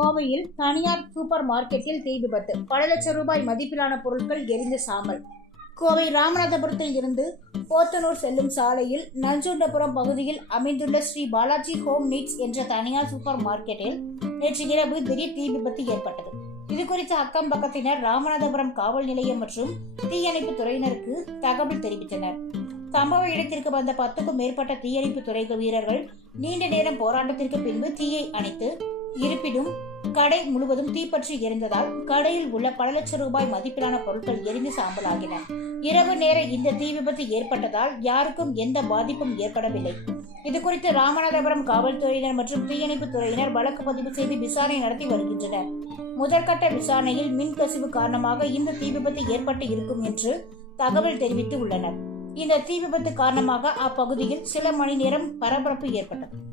கோவையில் தனியார் சூப்பர் மார்க்கெட்டில் தீ விபத்து. பல லட்சம் ரூபாய் மதிப்பிலான பொருட்கள் எரிந்த சாம்பல். கோவை ராமநாதபுரத்தில் இருந்து போத்தனூர் செல்லும் சாலையில் நஞ்சுண்டபுரம் பகுதியில் அமைந்துள்ள ஸ்ரீ பாலாஜி ஹோம் நீட்ஸ் என்ற தனியார் சூப்பர் மார்க்கெட்டில் நேற்று இரவு திடீர் தீ விபத்து ஏற்பட்டது. இது குறித்து அக்கம் பக்கத்தினர் ராமநாதபுரம் காவல் நிலையம் மற்றும் தீயணைப்பு துறையினருக்கு தகவல் தெரிவித்தனர். சம்பவ இடத்திற்கு வந்த பத்துக்கும் மேற்பட்ட தீயணைப்பு துறை வீரர்கள் நீண்ட நேரம் போராட்டத்திற்கு பின்பு தீயை அணைத்து இருப்பினும் கடை முழுவதும் தீப்பற்றி எரிந்ததால் கடையில் உள்ள பல லட்சம் ரூபாய் மதிப்பிலான பொருட்கள் எரிந்து சாம்பலாகின. இரவு நேர இந்த தீ விபத்து ஏற்பட்டதால் யாருக்கும் எந்த பாதிப்பும் ஏற்படவில்லை. இது குறித்து ராமநாதபுரம் காவல்துறையினர் மற்றும் தீயணைப்பு துறையினர் வழக்கு பதிவு செய்து விசாரணை நடத்தி வருகின்றனர். முதற்கட்ட விசாரணையில் மின் கசிவு காரணமாக இந்த தீ விபத்து ஏற்பட்டு இருக்கும் என்று தகவல் தெரிவித்து உள்ளனர். இந்த தீ விபத்து காரணமாக அப்பகுதியில் சில மணி நேரம் பரபரப்பு ஏற்பட்டது.